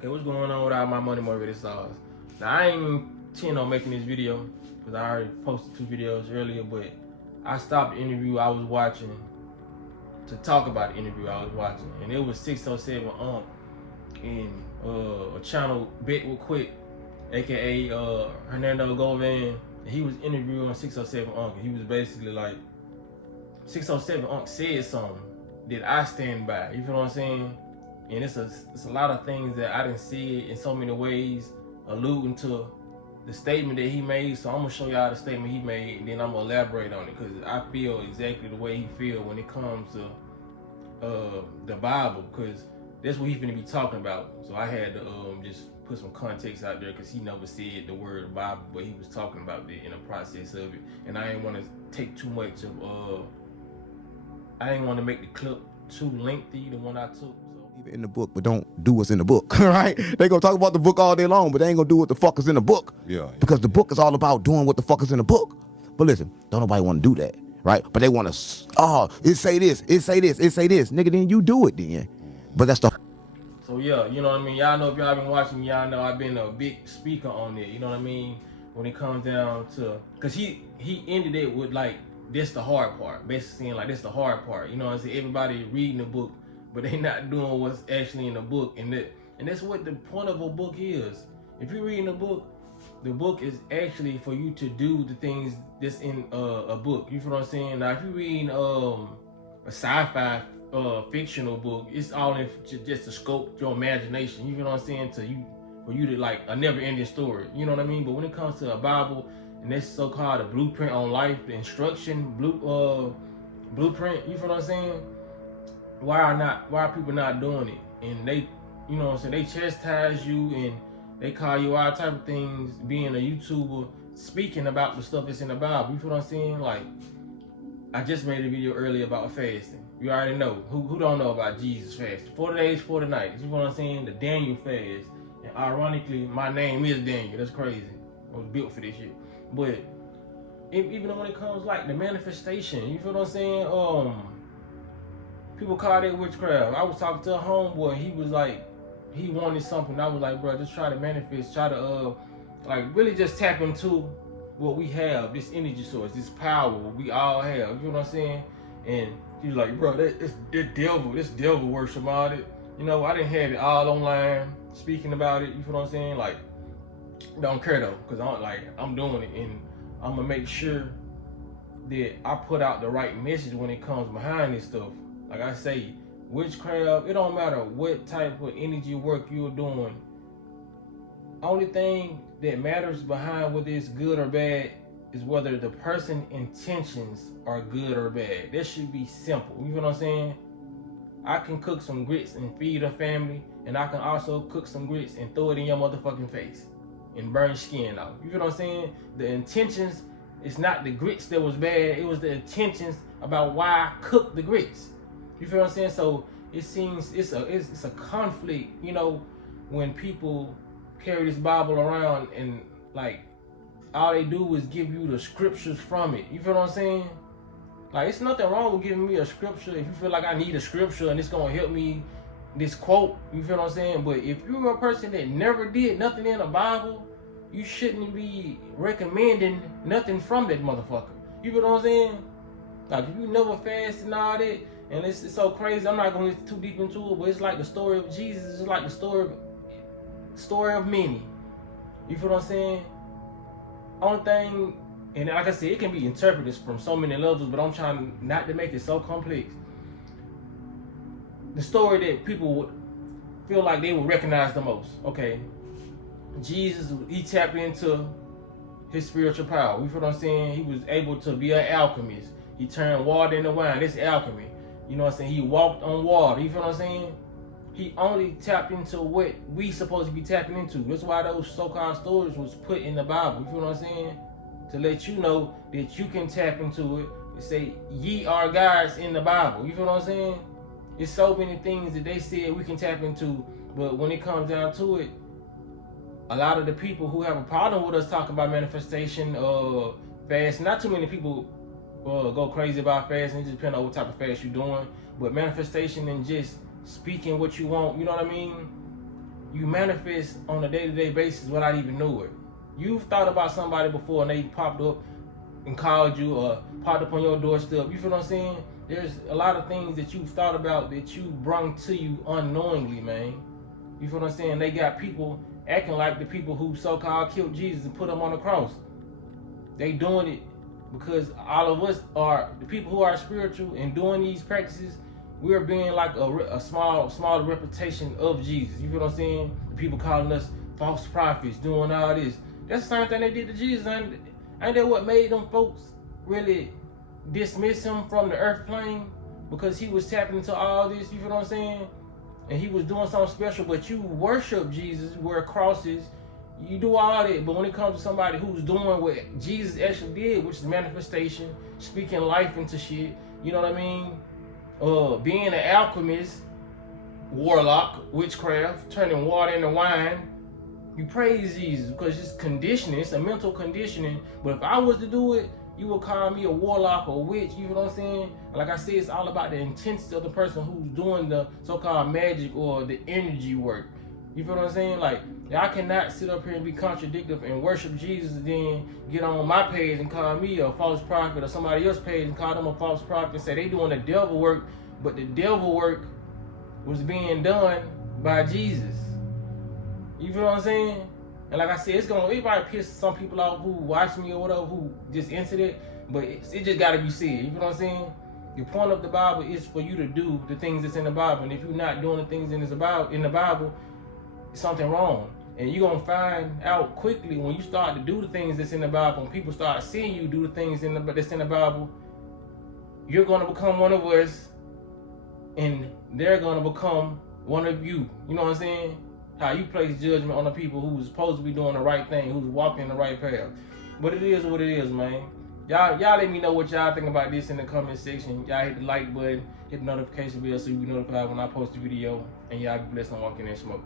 Okay, what's going on with all my money motivated stars? Now I ain't intend on making this video because I already posted 2 videos earlier, but I stopped the interview I was watching to talk about the interview I was watching, and it was 607 in a channel Bet Will Quit, aka Hernando Govan. He was interviewing 607 and he was basically like, 607 said something that I stand by. You feel what I'm saying? And it's a lot of things that I didn't see it in so many ways, alluding to the statement that he made. So I'm gonna show y'all the statement he made, and then I'm gonna elaborate on it, because I feel exactly the way he feel when it comes to the Bible, because that's what he's gonna be talking about. So I had to just put some context out there, because he never said the word Bible, but he was talking about it in the process of it. And I didn't want to take too much of I didn't want to make the clip too lengthy, the one I took. So. In the book, but don't do what's in the book, right? They gonna talk about the book all day long, but they ain't gonna do what the fuck is in the book. Yeah. Because the book is all about doing what the fuck is in the book. But listen, don't nobody want to do that, right? But they want to, it say this, it say this, it say this. Nigga, then you do it then. But that's the... So yeah, you know what I mean? Y'all know, if y'all been watching, y'all know I've been a big speaker on it, you know what I mean? When it comes down to, because he ended it with like, this the hard part, basically saying like, this the hard part. You know what I'm saying? Everybody reading the book, but they not doing what's actually in the book. And that's what the point of a book is. If you're reading a book, the book is actually for you to do the things that's in a book. You feel what I'm saying? Now, if you're reading a sci-fi fictional book, it's all in just to scope your imagination. You feel what I'm saying? For you to like a never-ending story. You know what I mean? But when it comes to a Bible, and that's so-called a blueprint on life, the instruction blueprint, you feel what I'm saying? Why are people not doing it? And they, you know what I'm saying, they chastise you and they call you all type of things, being a YouTuber, speaking about the stuff that's in the Bible. You feel what I'm saying? Like, I just made a video earlier about fasting. You already know. Who don't know about Jesus fasting? 40 days, 40 nights. You know what I'm saying? The Daniel fast. And ironically, my name is Daniel. That's crazy. I was built for this shit. But even when it comes like the manifestation, you feel what I'm saying? People call it witchcraft. I was talking to a homeboy. He was like, he wanted something. I was like, bro, just try to manifest. Try to like really just tap into what we have, this energy source, this power we all have. You know what I'm saying? And he was like, bro, this devil worship about it. You know, I didn't have it all online speaking about it. You feel what I'm saying? Like, don't care though, because I'm doing it, and I'm gonna make sure that I put out the right message when it comes behind this stuff. Like I say, witchcraft, it don't matter what type of energy work you're doing. Only thing that matters behind whether it's good or bad is whether the person's intentions are good or bad. That should be simple. You know what I'm saying? I can cook some grits and feed a family, and I can also cook some grits and throw it in your motherfucking face and burn skin out. You feel what I'm saying? The intentions, it's not the grits that was bad, it was the intentions about why I cooked the grits. You feel what I'm saying? So it seems it's a conflict, you know, when people carry this Bible around and like all they do is give you the scriptures from it. You feel what I'm saying? Like, it's nothing wrong with giving me a scripture if you feel like I need a scripture and it's gonna help me, this quote, you feel what I'm saying? But if you're a person that never did nothing in the Bible, you shouldn't be recommending nothing from that motherfucker. You feel what I'm saying? Like, if you never fast and all that, and it's so crazy, I'm not gonna get too deep into it, but it's like the story of Jesus, it's like the story of many. You feel what I'm saying? Only thing, and like I said, it can be interpreted from so many levels, but I'm trying not to make it so complex. The story that people would feel like they would recognize the most. Okay, Jesus, he tapped into his spiritual power. You feel what I'm saying? He was able to be an alchemist. He turned water into wine. That's alchemy. You know what I'm saying? He walked on water. You feel what I'm saying? He only tapped into what we supposed to be tapping into. That's why those so-called stories was put in the Bible. You feel what I'm saying? To let you know that you can tap into it and say, ye are gods in the Bible. You feel what I'm saying? It's so many things that they said we can tap into, but when it comes down to it, a lot of the people who have a problem with us talking about manifestation, fast, not too many people go crazy about fasting. It just depends on what type of fast you're doing. But manifestation and just speaking what you want, you know what I mean? you manifest on a day-to-day basis without even knowing it. You've thought about somebody before and they popped up and called you or popped up on your doorstep. You feel what I'm saying? There's a lot of things that you've thought about that you brung to you unknowingly, man. You feel what I'm saying? They got people acting like the people who so-called killed Jesus and put him on the cross. They doing it because all of us are the people who are spiritual and doing these practices. We're being like a small reputation of Jesus. You feel what I'm saying? The people calling us false prophets, doing all this. That's the same thing they did to Jesus. Ain't that what made them folks really dismiss him from the earth plane? Because he was tapping into all this, you feel what I'm saying? And he was doing something special, but you worship Jesus, wear crosses, you do all that, but when it comes to somebody who's doing what Jesus actually did, which is manifestation, speaking life into shit, you know what I mean? Being an alchemist, warlock, witchcraft, turning water into wine, you praise Jesus because it's conditioning, it's a mental conditioning. But if I was to do it, you would call me a warlock or a witch, you know what I'm saying? Like I said, it's all about the intensity of the person who's doing the so-called magic or the energy work. You feel what I'm saying? Like, I cannot sit up here and be contradictory and worship Jesus and then get on my page and call me a false prophet, or somebody else's page and call them a false prophet and say they doing the devil work, but the devil work was being done by Jesus. You feel what I'm saying? And like I said, it might piss some people off who watch me or whatever, who just into it, but it just gotta be said. You feel what I'm saying? The point of the Bible is for you to do the things that's in the Bible, and if you're not doing the things in the Bible, something wrong. And you're gonna find out quickly when you start to do the things that's in the Bible, when people start seeing you do the things that's in the Bible, you're gonna become one of us and they're gonna become one of you. You know what I'm saying? How you place judgment on the people who's supposed to be doing the right thing, who's walking the right path. But it is what it is, man. Y'all let me know what y'all think about this in the comment section. Y'all hit the like button, hit the notification bell so you be notified when I post a video, and y'all be blessed and walk in and smoke.